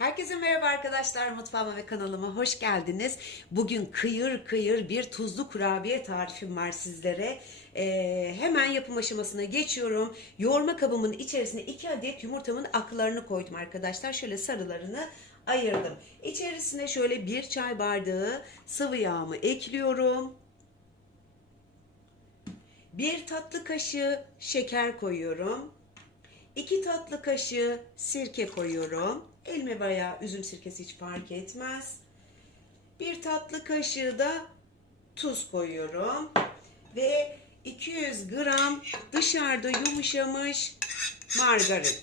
Herkese merhaba arkadaşlar. Mutfağıma ve kanalıma hoş geldiniz. Bugün kıyır kıyır bir tuzlu kurabiye tarifim var sizlere. Ee, hemen yapım aşamasına geçiyorum. Yoğurma kabımın içerisine 2 adet yumurtamın aklarını koydum arkadaşlar. Şöyle sarılarını ayırdım. İçerisine şöyle bir çay bardağı sıvı yağımı ekliyorum. Bir tatlı kaşığı şeker koyuyorum. 2 tatlı kaşığı sirke koyuyorum. Elma veya üzüm sirkesi hiç fark etmez. Bir tatlı kaşığı da tuz koyuyorum. Ve 200 gram dışarıda yumuşamış margarin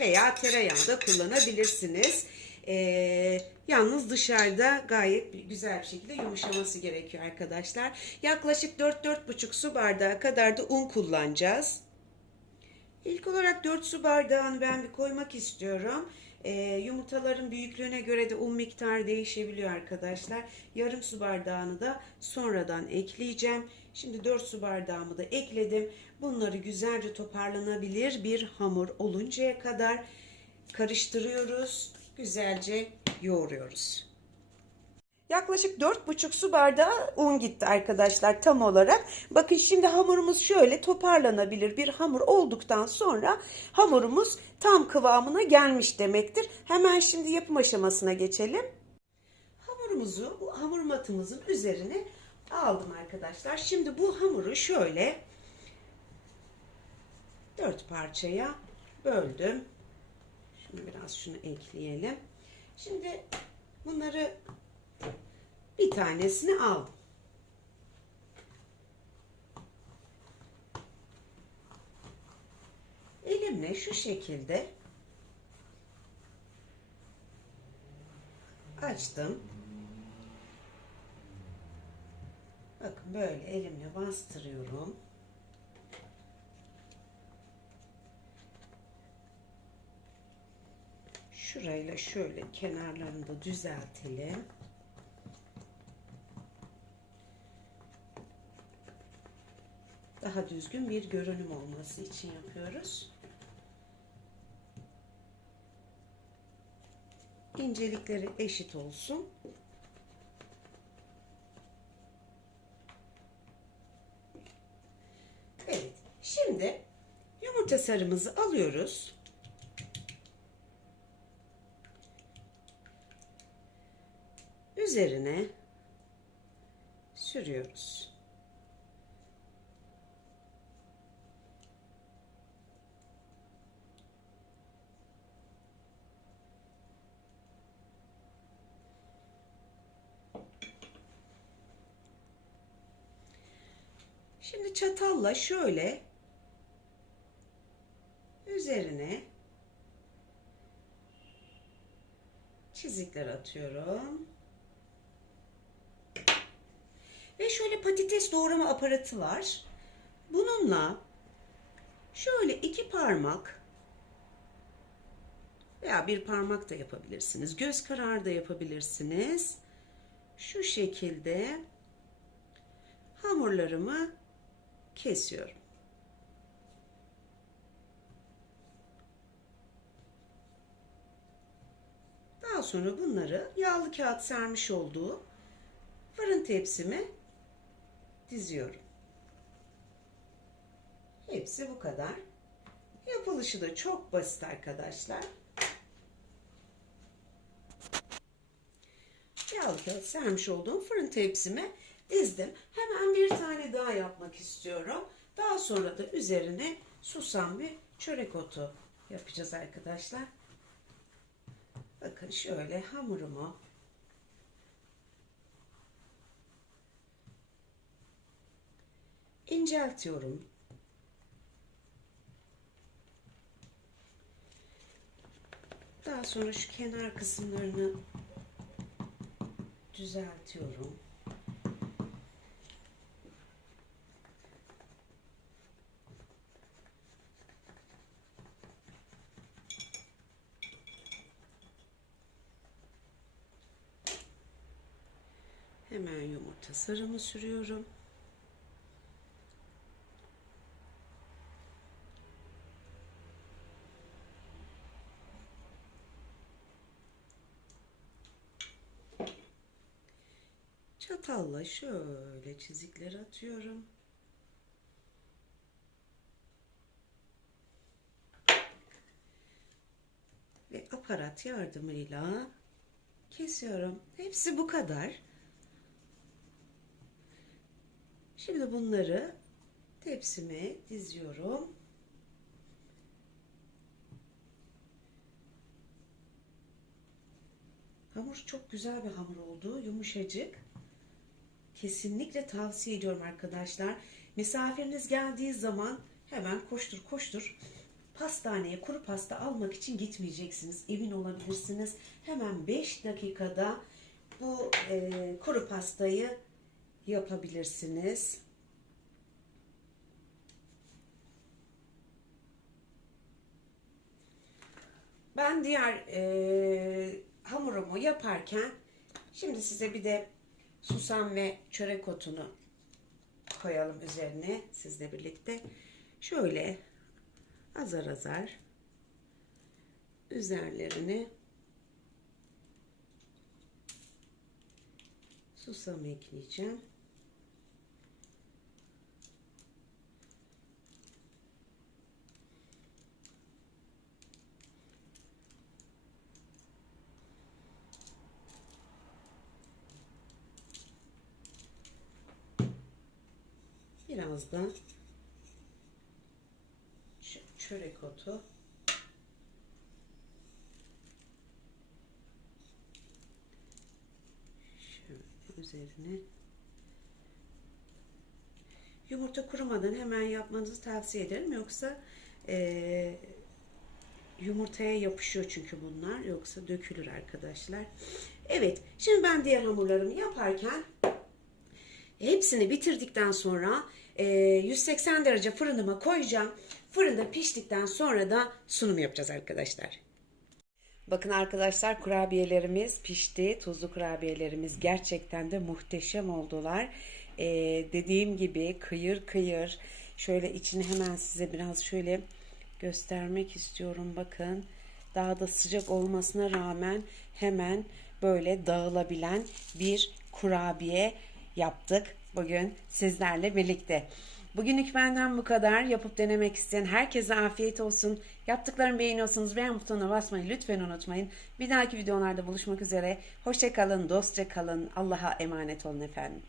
veya tereyağı da kullanabilirsiniz. Ee, yalnız dışarıda gayet güzel bir şekilde yumuşaması gerekiyor arkadaşlar. Yaklaşık 4-4,5 su bardağı kadar da un kullanacağız. İlk olarak 4 su bardağını ben bir koymak istiyorum. Ee, yumurtaların büyüklüğüne göre de un miktarı değişebiliyor arkadaşlar. Yarım su bardağını da sonradan ekleyeceğim. Şimdi 4 su bardağımı da ekledim. Bunları güzelce toparlanabilir bir hamur oluncaya kadar karıştırıyoruz. Güzelce yoğuruyoruz. Yaklaşık 4,5 su bardağı un gitti arkadaşlar tam olarak. Bakın şimdi hamurumuz şöyle toparlanabilir bir hamur olduktan sonra hamurumuz tam kıvamına gelmiş demektir. Hemen şimdi yapım aşamasına geçelim. Hamurumuzu bu hamur matımızın üzerine aldım arkadaşlar. Şimdi bu hamuru şöyle dört parçaya böldüm. Şimdi biraz şunu ekleyelim. Şimdi bunları bir tanesini aldım. Elimle şu şekilde açtım. Bakın böyle elimle bastırıyorum. Şurayla şöyle kenarlarını da düzeltelim. Daha düzgün bir görünüm olması için yapıyoruz. İncelikleri eşit olsun. Evet. Şimdi yumurta sarımızı alıyoruz. Üzerine sürüyoruz. Şimdi çatalla şöyle üzerine çizikler atıyorum. Ve şöyle patates doğrama aparatı var. Bununla şöyle iki parmak veya bir parmak da yapabilirsiniz. Göz kararı da yapabilirsiniz. Şu şekilde hamurlarımı kesiyorum. Daha sonra bunları yağlı kağıt sermiş olduğu fırın tepsime diziyorum. Hepsi bu kadar. Yapılışı da çok basit arkadaşlar. Yağlı kağıt sermiş olduğum fırın tepsime dizdim. Hemen bir tane daha yapmak istiyorum. Daha sonra da üzerine susam bir çörek otu yapacağız arkadaşlar. Bakın şöyle hamurumu inceltiyorum. Daha sonra şu kenar kısımlarını düzeltiyorum. hemen yumurta sarımı sürüyorum. Çatalla şöyle çizikleri atıyorum. Ve aparat yardımıyla kesiyorum. Hepsi bu kadar. Şimdi bunları tepsime diziyorum. Hamur çok güzel bir hamur oldu. Yumuşacık. Kesinlikle tavsiye ediyorum arkadaşlar. Misafiriniz geldiği zaman hemen koştur koştur pastaneye kuru pasta almak için gitmeyeceksiniz. Emin olabilirsiniz. Hemen 5 dakikada bu e, kuru pastayı yapabilirsiniz. Ben diğer e, hamurumu yaparken şimdi size bir de susam ve çörek otunu koyalım üzerine sizle birlikte. Şöyle azar azar üzerlerini susam ekleyeceğim. Biraz da çörek otu. Şöyle üzerine. Yumurta kurumadan hemen yapmanızı tavsiye ederim. Yoksa eee, yumurtaya yapışıyor çünkü bunlar. Yoksa dökülür arkadaşlar. Evet. Şimdi ben diğer hamurlarımı yaparken Hepsini bitirdikten sonra e, 180 derece fırınıma koyacağım. Fırında piştikten sonra da sunum yapacağız arkadaşlar. Bakın arkadaşlar kurabiyelerimiz pişti. Tuzlu kurabiyelerimiz gerçekten de muhteşem oldular. E, dediğim gibi kıyır kıyır. Şöyle içini hemen size biraz şöyle göstermek istiyorum. Bakın daha da sıcak olmasına rağmen hemen böyle dağılabilen bir kurabiye yaptık bugün sizlerle birlikte. Bugünlük benden bu kadar. Yapıp denemek isteyen herkese afiyet olsun. Yaptıklarımı beğeniyorsanız beğen butonuna basmayı lütfen unutmayın. Bir dahaki videolarda buluşmak üzere. Hoşçakalın, dostça kalın. Allah'a emanet olun efendim.